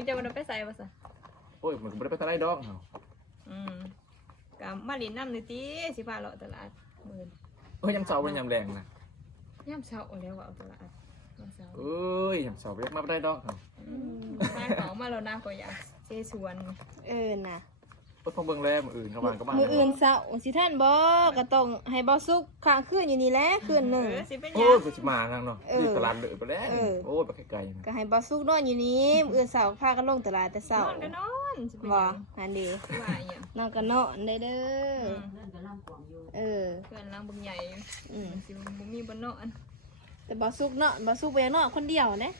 นจะมันไปใส่ภาษาโอ้ยมันไม่ได้ไปทลายดอกกับมาลินน้ำหนึ่งตีสิพาเลาะตลาดมือเฮ้ยยำเสาเป็นยำแรงนะย่ำเช้าแล้วว่าเอาตลาดย่ำเช้าเอ้ยยำเสาเรียกมาไม่ได้ดอกใช่ของมาแล้วนะก็อยากเชชวนน่ะก็ต้องเบิ่งแลมืออื่นเขาบ้านก็บ้านมืออื่นเสาสิท่านบ่ก็ต้องให้บ่สุกข้างคืนอยู่นี่แหละคืนหนึ่งโอ้ยกูจะมาทางเนาะที่ตลาดเลยไปแล้วโอ้ยไปไกลๆก็ให้บ่สุกนอนอยู่นี่มืออื่นเสาพากันลงตลาดแต่เสาน อนก็นอนบ่อันดีว่าอย่างนอนก็นอนได้เด้อเพื่อนล่างบึงใหญ่สิบุมีบนนอนแต่บ่สุกเนาะบ่สุกไปนอนคนเดียวนะ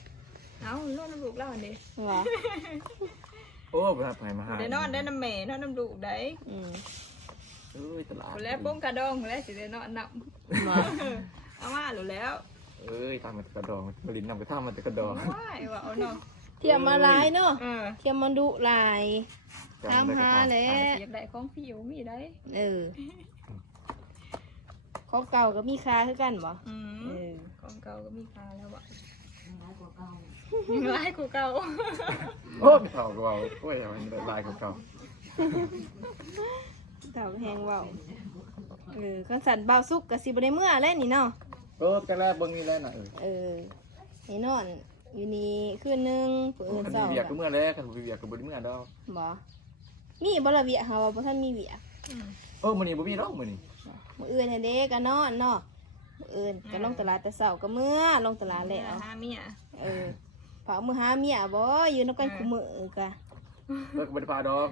เอานอนน้ำลูกเล่าอันนี้บ่โอ้ไปทำไมมาหาได้นอนได้น้ำแม่นอนน้ำลูกได้เอ้ยตลาดแล้วป้งกระดองแล้วสิได้นอนนับเอามาหรือแล้วเอ้ยทำมันกระดองมาลินนำกระทำมันจะกระดองว้ายว่าเอาเนาะเทียมมาลายเนาะเทียมมันดุลายทำหาแล้วอยากได้ของพี่อยู่มีได้ของเก่าก็มีค่าคือกันบ่ของเก่าก็มีค่าแล้วบ่ร้ายกว่าเก่าโอ้ยเก่าก็ว่าโอ้ยมันลายเก่าเก่าแหงเว้าก็สั่นเบาสุกก็สิบ่ได้เมื่อแล้วนี่เนาะกันแล้วเบิ่งนี่แล้วน่ะนี่นอนอยู่นี่คืนนึงผู้อื่นเศร้าเวียกก็เมื่อแล้วคันบ่เวียกก็บ่ได้เมื่อดอกบ่มีบ่ละเวียกเฮาบ่ทันมีเวียกมื้อนี้บ่มีดอกมื้อนี้มื้ออื่นเด้ก็นอนเนาะมื้ออื่นก็ลงตลาดแต่เช้าก็เมื่อลงตลาดแล้วหาเมียฝากมือหาเมียบ่อยู่นำกันคุมื้อก็บ่ได้พาดอก